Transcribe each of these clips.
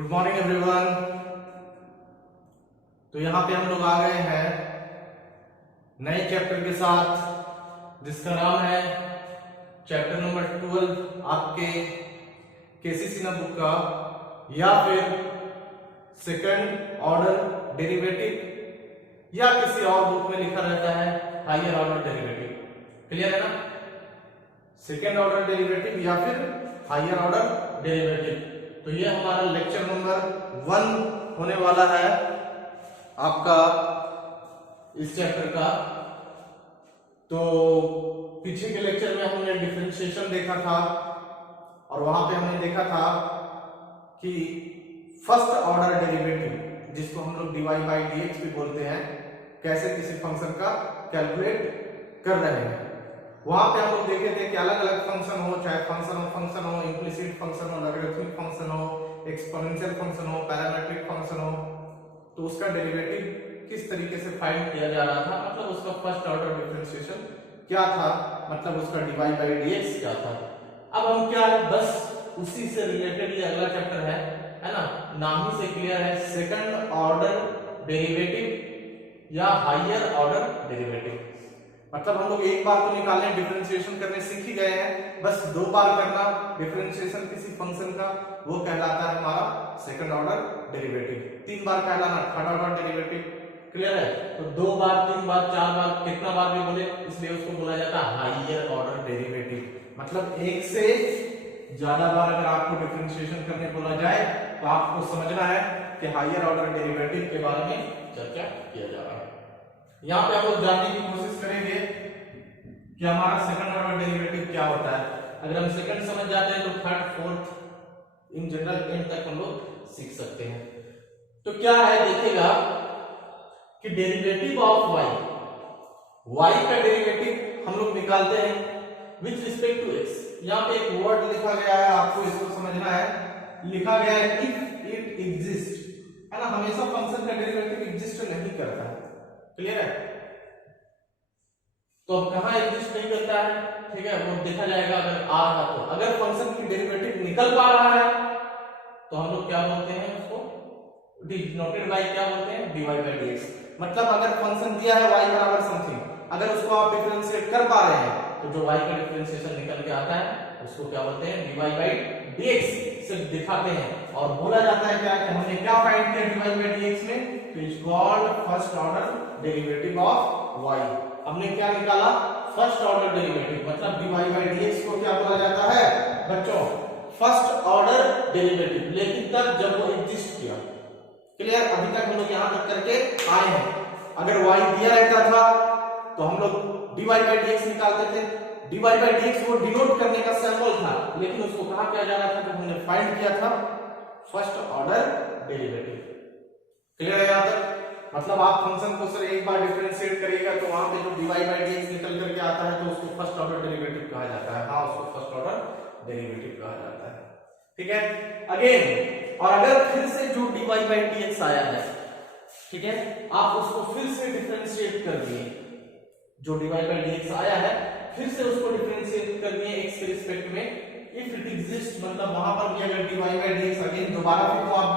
Good morning everyone. तो यहाँ पे हम लोग आ गए हैं नए चैप्टर के साथ जिसका नाम है चैप्टर नंबर 12 आपके केसीसी बुक का, या फिर सेकंड ऑर्डर डेरिवेटिव, या किसी और बुक में लिखा रहता है हायर ऑर्डर डेरिवेटिव। क्लियर है ना? सेकंड ऑर्डर डेरिवेटिव या फिर हायर ऑर्डर डेरिवेटिव। तो ये हमारा लेक्चर नंबर 1 होने वाला है आपका इस चैप्टर का। तो पीछे के लेक्चर में हमने डिफरेंशिएशन देखा था और वहां पे हमने देखा था कि फर्स्ट ऑर्डर डेरिवेटिव, जिसको हम लोग dy बाई dx भी बोलते हैं, कैसे किसी फंक्शन का कैलकुलेट कर रहे हैं। वहां पे हम लोग देखे थे कि अलग अलग फंक्शन हो, चाहे फंक्शन हो, इम्प्लिसिट फंक्शन हो, लॉगरिथमिक फंक्शन हो, एक्सपोनेंशियल फंक्शन हो, पैरामीट्रिक फंक्शन हो, तो उसका डेरिवेटिव किस तरीके से फाइंड किया जा रहा था, मतलब उसका फर्स्ट ऑर्डर डिफरेंशिएशन क्या था, मतलब उसका dy बाई dx क्या था। अब हम क्या है, बस उसी से रिलेटेड ये अगला चैप्टर है ना, नाम ही से क्लियर है, सेकंड ऑर्डर डेरिवेटिव या हायर ऑर्डर डेरिवेटिव। मतलब हम लोग एक बार तो निकालने डिफरेंशिएशन करने सीख ही गए हैं, बस 2 बार करना डिफरेंशिएशन किसी फंक्शन का वो कहलाता है हमारा सेकंड ऑर्डर डेरिवेटिव। 3 बार कहलाना थर्ड ऑर्डर डेरिवेटिव। क्लियर है? तो 2 बार, 3 बार, 4 बार, कितना बार भी बोले, इसलिए उसको बोला जाता है हायर ऑर्डर डेरिवेटिव। मतलब एक से ज्यादा बार अगर आपको डिफरेंशिएशन करने बोला जाए तो आपको समझना है कि हायर ऑर्डर डेरिवेटिव के बारे में चर्चा किया जा रहा है। यहाँ पे हम लोग जानने की कोशिश करेंगे कि हमारा सेकंड ऑर्डर डेरिवेटिव क्या होता है। अगर हम सेकंड समझ जाते हैं तो third, fourth, in general and तक हम लोग सीख सकते हैं। तो क्या है, देखिएगा कि डेरिवेटिव ऑफ y का डेरिवेटिव हम लोग निकालते हैं विथ रिस्पेक्ट टू x। यहाँ पे एक वर्ड लिखा गया है, आपको इसको समझना है। लिखा गया है इफ इट एग्जिस्ट, है ना। हमेशा फंक्शन का डेरिवेटिव एग्जिस्ट नहीं करता है। क्लियर है? तो अब कहां एग्जिस्ट नहीं करता है, ठीक है, वो देखा जाएगा अगर आ रहा तो। अगर फंक्शन की डेरिवेटिव निकल पा रहा है तो हम लोग क्या बोलते हैं उसको, डिनोटेड बाय क्या बोलते हैं, dy बाई dx। मतलब अगर फंक्शन दिया है y बराबर समथिंग, अगर उसको आप डिफरेंशिएट कर पा रहे हैं तो जो y का डिफरेंशिएशन निकल के आता है उसको क्या बोलते हैं, dy बाई dx से दिखाते हैं। और बोला जाता है क्या कि हमने क्या फाइंड किया dy बाई dx में, तो it's called first order derivative of y। हमने क्या निकाला, फर्स्ट ऑर्डर डेरिवेटिव। मतलब dy बाई dx को क्या बोला जाता है बच्चों, फर्स्ट ऑर्डर डेरिवेटिव, लेकिन तब जब वो एग्जिस्ट किया। क्लियर? अभी तक हम लोग यहां तक करके आए हैं। अगर y दिया रहता था तो हम लोग dy बाई dx निकालते थे। dy बाई dx वो डिनोट करने का सिंबल था, लेकिन उसको कहा क्या जा रहा था, जब हमने फाइंड किया था फर्स्ट ऑर्डर डेरिवेटिव। क्लियर है यहां तक? मतलब आप फंक्शन को सिर्फ एक बार डिफरेंशिएट करिएगा तो वहां पे जो dy बाई dx निकल करके आता है तो उसको फर्स्ट ऑर्डर डेरिवेटिव कहा जाता है। हाँ, उसको फर्स्ट ऑर्डर डेरिवेटिव कहा जाता है। ठीक है? अगेन, और अगर फिर से जो dy बाई dx आया है, ठीक है, आप उसको फिर से डिफरेंशिएट कर दिए, जो dy बाई dx आया है फिर से उसको डिफरेंशिएट कर दिए x के रिस्पेक्ट में, इफ इट एग्जिस्ट, मतलब वहां पर भी अगर dy बाई dx अगेन दोबारा फिर तो आप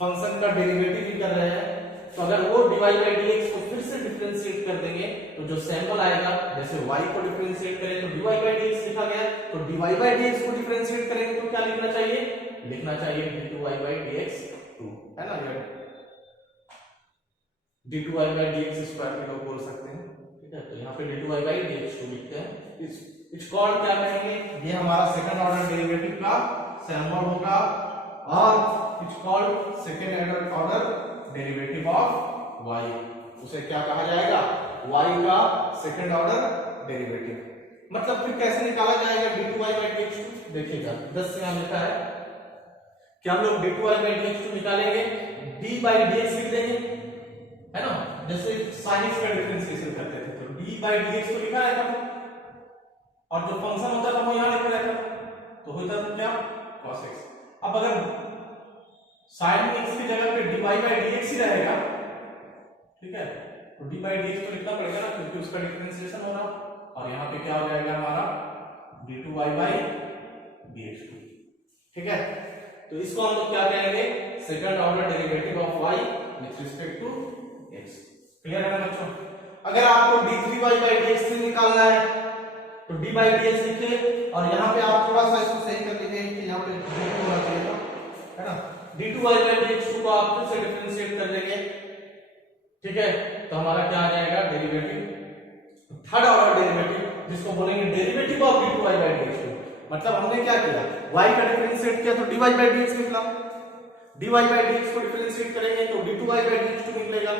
फंक्शन का डेरिवेटिव ही कर रहे हैं, तो अगर वो dy बाई dx को फिर से डिफरेंशिएट कर देंगे तो जो सैंपल आएगा, जैसे y को डिफरेंशिएट करें तो dy बाई dx लिखा गया, तो dy बाई dx को डिफरेंशिएट करेंगे तो क्या लिखना चाहिए, लिखना चाहिए d2y बाई dx 2, है ना। ये d2y बाई dx स्क्वायर भी लोग बोल सकते हैं, ठीक है। तो यहाँ पे d2y बाई dx 2 लिखते हैं। इट्स कॉल्ड क्या कहेंगे, ये हमारा सेकंड ऑर्डर डेरिवेटिव का सिंबल होगा, और it's called second order derivative of y। उसे क्या कहा जाएगा, y का सेकंड ऑर्डर डेरिवेटिव। मतलब फिर कैसे निकाला जाएगा d2y बाई dx 2, देखिएगा 10 से यहां लिखा है कि हम लोग d2y बाई dx 2 निकालेंगे, d बाई dx लिख देंगे, है ना, जैसे साइन का डिफरेंशिएशन करते थे तो d बाई dx तो लिखा रहता था, और जो फंक्शन होता था वो यहां लिखा रहता था, तो होता था क्या, cos x। अब अगर sin x की जगह पे dy बाई dx ही रहेगा, ठीक है, तो d बाई dx तो लिखना पड़ेगा ना, क्योंकि उसका डिफरेंशिएशन होगा, और यहाँ पे क्या हो जाएगा हमारा d2y बाई dx2। ठीक है? तो इसको हम लोग क्या कहेंगे, second order derivative of y with respect to x। Clear है ना बच्चों? अगर आपको d3y/dx निकालना है तो d/dx लिखिए, और यहाँ पे आप थोड़ा सा इसको सही कर लीजिए कि यहाँ पे d2 होना चाहिए था, है ना। d2y/dx को आप फिर से डिफरेंशिएट कर लेंगे, ठीक है, तो हमारा क्या आ जाएगा, डेरिवेटिव थर्ड ऑर्डर डेरिवेटिव, जिसको बोलेंगे डेरिवेटिव ऑफ d2y/dx। मतलब हमने क्या किया, y का डिफरेंशिएट किया तो dy/dx निकला, dy/dx को डिफरेंशिएट करेंगे तो d2y/dx निकलेगा,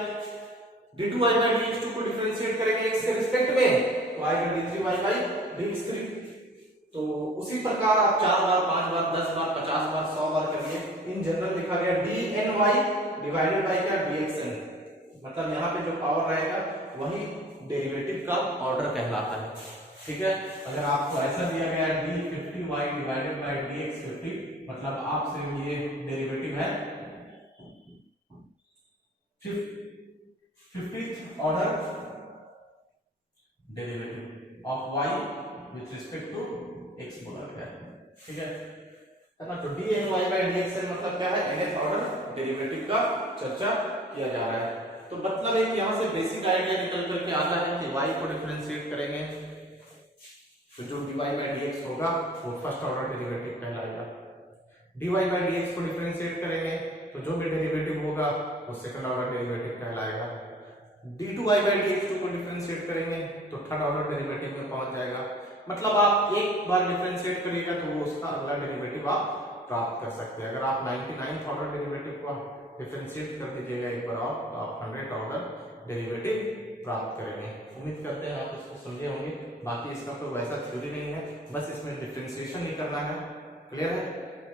d2y/dx को डिफरेंशिएट करेंगे x के रिस्पेक्ट में तो आएगा d3y/dx। तो उसी प्रकार आप 4 बार 5 बार 10 बार 50 बार 100 बार करिए। इन जनरल लिखा गया dny डिवाइडेड बाय क्या, dxn। मतलब यहाँ पे जो पावर रहेगा वही डेरिवेटिव का ऑर्डर कहलाता है, ठीक है। अगर आपको ऐसा दिया गया है d50y डिवाइडेड बाय dx50, मतलब आपसे ये डेरिवेटिव है 50th order derivative of y with respect to x बोला गया है, ठीक है ना। तो dny/dx मतलब क्या है, nth ऑर्डर डेरिवेटिव का चर्चा किया जा रहा है। तो मतलब है कि यहाँ से बेसिक आइडिया निकल करके आता है कि y को डिफरेंशिएट करेंगे तो जो dy/dx होगा वो फर्स्ट ऑर्डर डेरिवेटिव कहलाएगा, dy/dx को डिफरेंशिएट करेंगे तो जो भी डेरिवेटिव होगा वो सेकंड ऑर्डर डेरिवेटिव कहलाएगा, d2y/dx को डिफरेंशिएट करेंगे तो थर्ड ऑर्डर डेरिवेटिव में पहुंच जाएगा। मतलब आप एक बार डिफरेंशिएट करिएगा तो वो उसका अगला डेरिवेटिव आप प्राप्त कर सकते हैं। अगर आप 99th ऑर्डर डेरिवेटिव को डिफरेंशिएट कर दीजिएगा एक बार और तो आप 100th ऑर्डर डेरिवेटिव प्राप्त करेंगे। उम्मीद करते हैं आप इसको समझे होंगे। बाकी इसका कोई वैसा थ्योरी नहीं है, बस इसमें डिफरेंशिएशन ही करना है। क्लियर है?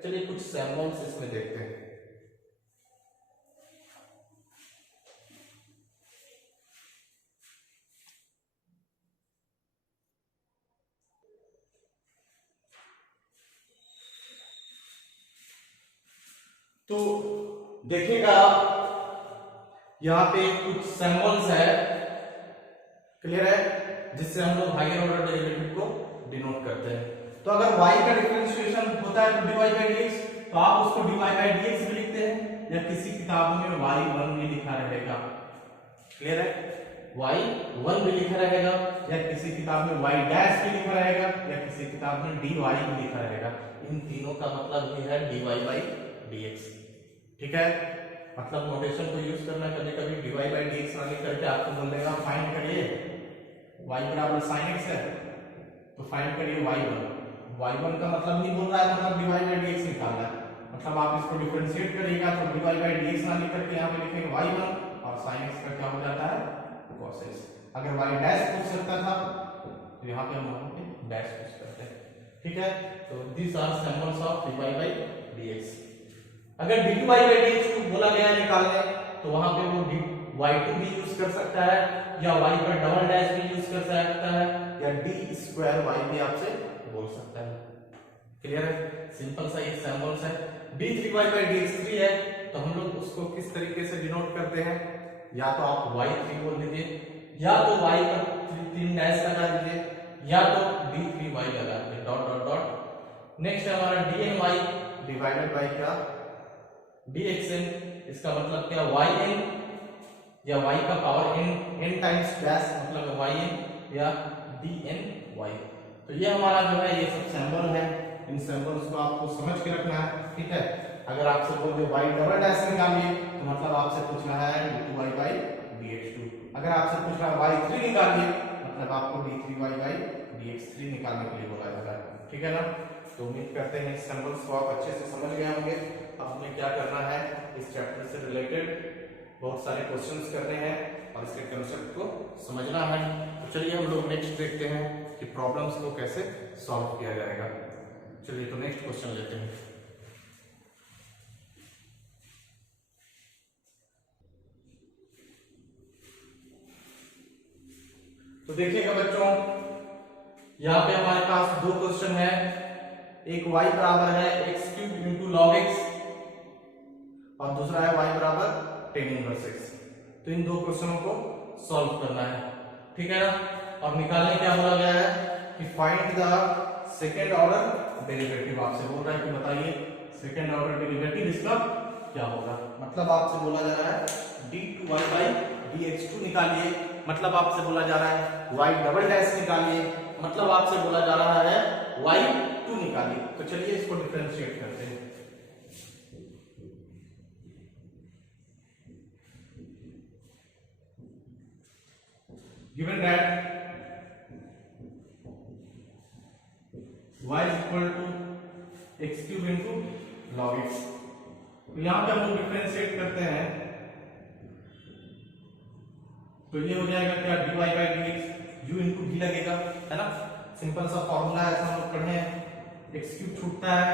चलिए कुछ सैंपल्स इसमें देखते हैं। तो देखिएगा यहाँ पे कुछ सिंबल्स है, क्लियर है, जिससे हम लोग हायर ऑर्डर डेरिवेटिव को डिनोट करते हैं। तो अगर y का डिफरेंशिएशन होता है तो dy/dx, तो आप उसको dy/dx भी लिखते हैं या किसी किताब में y1 भी लिखा रहेगा। क्लियर है? y1 भी लिखा रहेगा या किसी किताब में y डैश भी लिखा रहेगा या किसी किताब में dy भी लिखा रहेगा। इन तीनों का मतलब ये है dy/dx। ठीक है, मतलब नोटेशन को यूज करना, कभी कभी dy/dx ना लिख करके आपको बोल देगा फाइंड करिए y बराबर sin x है तो फाइंड करिए y1 का मतलब नहीं बोल रहा है, मतलब dy/dx निकालना है। मतलब आप इसको डिफरेंशिएट करिएगा तो dy/dx ना लिख करके यहाँ पे लिखेंगे y1 और sin x का क्या हो जाता है cos x। अगर y डैश पूछ सकता था तो यहाँ पे हम डैश पूछ करते हैं। ठीक है, तो this are symbols of dy/dx। अगर d2y/dx को बोला गया निकालने तो वहां पे वो y2 भी यूज कर सकता है या y पर डबल डैश भी यूज कर सकता है या d2y भी आपसे बोल सकता है। क्लियर है? सिंपल सा ये सिंबल्स है। d3y/dx3 है तो हम लोग उसको किस तरीके से डिनोट करते हैं, या तो आप y3 बोल दीजिए या तो y पर 3 डैश लगा दीजिए या तो d3y लगा दीजिए डॉट डॉट डॉट। नेक्स्ट है हमारा dny डिवाइडेड बाय क्या dxn। इसका मतलब क्या yn या y का पावर n टाइम्स डैश मतलब yn या dny। तो ये हमारा जो है ये सब सिंबल है, इन सिंबल्स को आपको समझ के रखना है। ठीक है, अगर आपसे बोल दे y डबल डैश निकालिए तो मतलब आपसे पूछ रहा है d2y/dx2। अगर आपसे पूछ रहा है y3 निकालिए मतलब आपको d3y/dx3 निकालने के लिए बोला जा रहा है। ठीक है ना? तो उम्मीद करते हैं इस सिंबल्स को आप अच्छे से समझ गए होंगे। अब हमें क्या करना है, इस चैप्टर से रिलेटेड बहुत सारे क्वेश्चंस करने हैं और इसके कंसेप्ट को समझना है। तो चलिए हम लोग नेक्स्ट देखते हैं कि प्रॉब्लम्स को कैसे सॉल्व किया जाएगा। चलिए तो नेक्स्ट क्वेश्चन लेते हैं। तो देखिएगा बच्चों, यहाँ पे हमारे पास दो क्वेश्चन है। एक y बराबर है x³ इंटू log x और दूसरा है y बराबर tan इनवर्स x। तो इन दो क्वेश्चनों को सॉल्व करना है। ठीक है ना? और निकालने क्या बोला गया है कि find the second order derivative. आपसे बोल रहा है कि बताइए सेकेंड ऑर्डर डेरिवेटिव इसका क्या होगा। मतलब आपसे बोला जा रहा है d2y बाई dx2 निकालिए, मतलब आपसे बोला जा रहा है y डबल डैश निकालिए, मतलब आपसे बोला जा रहा है y2 निकालिए। तो चलिए इसको डिफरेंशिएट करते हैं। Given that y is equal to x cube into log x, तो यहां पे हम लोग डिफरेंशिएट करते हैं तो ये हो जाएगा क्या dy by dx, u into v लगेगा, है ना। सिंपल सा फॉर्मूला है, ऐसा हम लोग पढ़े हैं। x क्यूब छूटता है,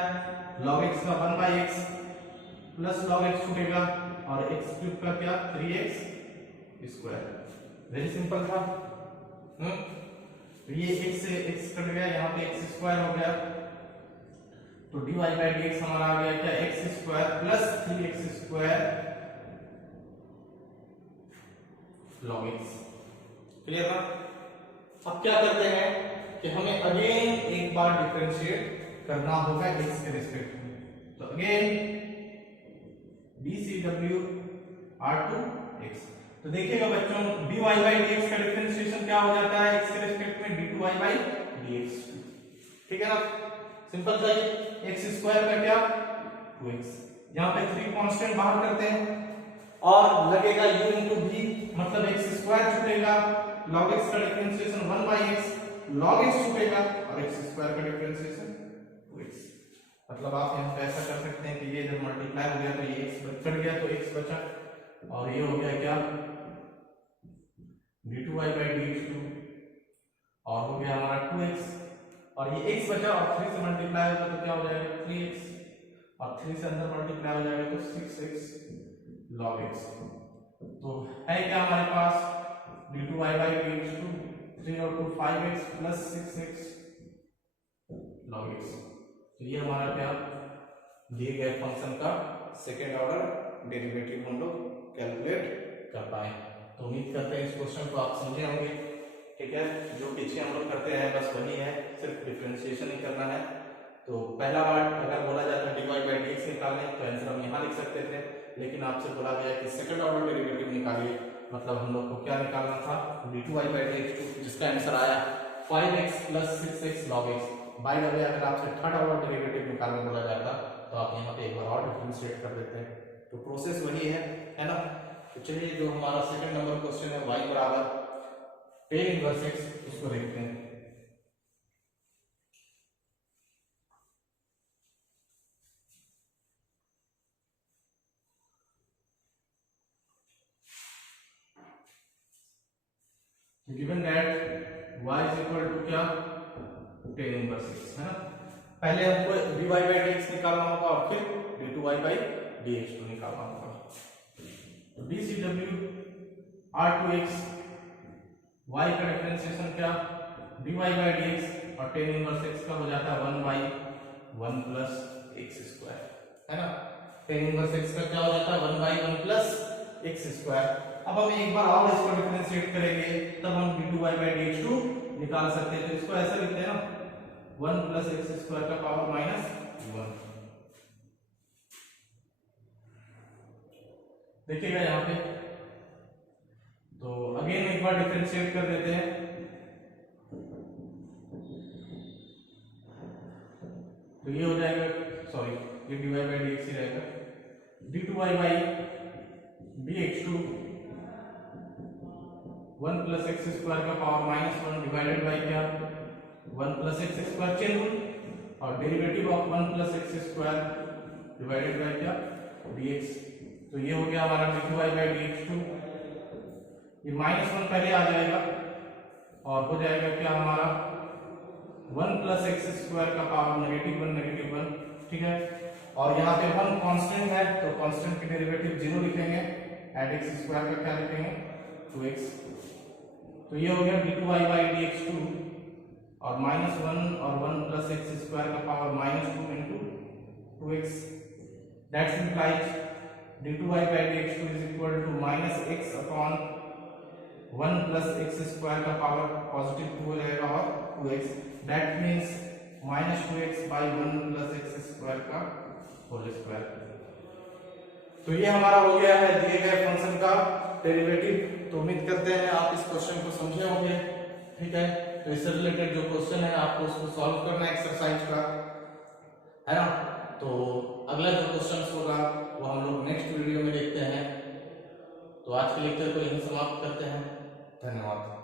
log x का 1 by x plus log x छूटेगा और x क्यूब का क्या 3x स्क्वायर। वेरी सिंपल था। तो ये x से x कट गया, यहाँ पे x स्क्वायर हो गया, तो dy बाई dx हमारा आ गया क्या x square plus 3x square log x। Clear ना। अब क्या करते हैं कि हमें अगेन एक बार डिफरेंशिएट करना होगा x के रिस्पेक्ट में। तो अगेन dCW r2x। तो देखिएगा बच्चों dy बाई dx का डिफरेंशिएशन क्या हो जाता है x के रिस्पेक्ट में d2y बाई dx। ठीक है ना, सिंपल था ये। x स्क्वायर का क्या 2x, यहाँ पे 3 कांस्टेंट बाहर करते हैं और लगेगा u इंटू v, मतलब x स्क्वायर छूटेगा, log x का differentiation 1 by x, log x छूटेगा और x स्क्वायर का डिफरेंशिएशन 2x। मतलब आप यहाँ पे ऐसा कर सकते हैं कि ये जब मल्टीप्लाई हो गया तो ये x कट गया तो x बचा और ये हो गया क्या d2y बाई dx2 और हो गया हमारा 2x और ये x बचा और 3 से मल्टीप्लाई होगा तो क्या हो जाएगा 3x और 3 से अंदर मल्टीप्लाई हो जाएगा तो 6x log x। तो है क्या हमारे पास d2y बाई dx2 3 और 2 5x plus 6x log x। तो ये हमारा क्या दिए गए फंक्शन का सेकेंड ऑर्डर डेरिवेटिव हम लोग कैलकुलेट कर पाए। तो उम्मीद करते हैं इस क्वेश्चन को आप समझे होंगे। ठीक है, जो पीछे हम लोग करते हैं बस वही है, सिर्फ डिफरेंशिएशन ही करना है। तो पहला बार अगर बोला जाता है dy बाई dx निकालने तो आंसर हम यहाँ लिख सकते थे, लेकिन आपसे बोला गया कि सेकंड ऑर्डर डेरिवेटिव निकालिए, मतलब हम लोग को क्या निकालना था d2y बाई dx2, जिसका आंसर आया 5x plus 6x log x। By the way अगर आपसे थर्ड ऑर्डर डेरिवेटिव निकालने बोला जाता तो आप यहाँ पे एक बार और डिफरेंशिएट कर देते हैं। तो प्रोसेस वही है ना। तो चलिए जो हमारा सेकंड नंबर क्वेश्चन है y बराबर tan इनवर्स x, उसको देखते हैं। Given that y is equal to क्या tan इनवर्स x, है ना। पहले हमको dy बाई dx निकालना होगा और फिर d2y बाई dx2 निकालना होगा। तो dCW r2x, y का डिफरेंशिएशन क्या dy बाई dx और tan इनवर्स x का हो जाता है 1 बाई 1 प्लस x स्क्वायर, है ना। tan इनवर्स x का क्या हो जाता है 1 बाई 1 प्लस x स्क्वायर। अब हम एक बार और इसको डिफरेंशिएट करेंगे तब हम d2y बाई dx2 निकाल सकते हैं। तो इसको ऐसा लिखते हैं ना 1 प्लस x स्क्वायर का पावर माइनस 1। देखिएगा यहाँ पे, तो अगेन एक बार डिफरेंशिएट कर देते हैं। तो ये हो जाएगा, सॉरी ये dy बाई dx ही रहेगा, d2y by dx2 1 plus X square का पावर माइनस 1 डिवाइडेड बाई क्या 1 plus X square chain rule और derivative of 1 plus X square divided by क्या dx। तो ये हो गया हमारा d2y बाई dx2, ये माइनस 1 पहले आ जाएगा और हो जाएगा क्या हमारा 1 प्लस एक्स स्क्वायर का पावर नेगेटिव 1, ठीक है। और यहाँ पे 1 कांस्टेंट है तो कांस्टेंट की डेरिवेटिव 0 लिखेंगे, एड एक्स स्क्वायर का क्या लिखेंगे 2x। तो ये हो गया d2y बाई dx2 और माइनस 1 और 1 प्लस एक्स स्क्वायर का power minus 2 into 2x। That's implies d2y by dx2 is equal to minus x upon 1 plus X square का पावर पॉजिटिव 2 हो जाएगा और 2x। That means minus 2x by 1 plus X square का whole square. तो ये हमारा हो गया है दिए गए फंक्शन का डेरिवेटिव। तो उम्मीद करते हैं आप इस क्वेश्चन को समझे होंगे। ठीक है, तो इससे रिलेटेड जो क्वेश्चन है आपको उसको सॉल्व करना है एक्सरसाइज का, है ना। तो अगला जो क्वेश्चन होगा वो हम लोग नेक्स्ट वीडियो में देखते हैं। तो आज के लेक्चर को यहीं समाप्त करते हैं। धन्यवाद।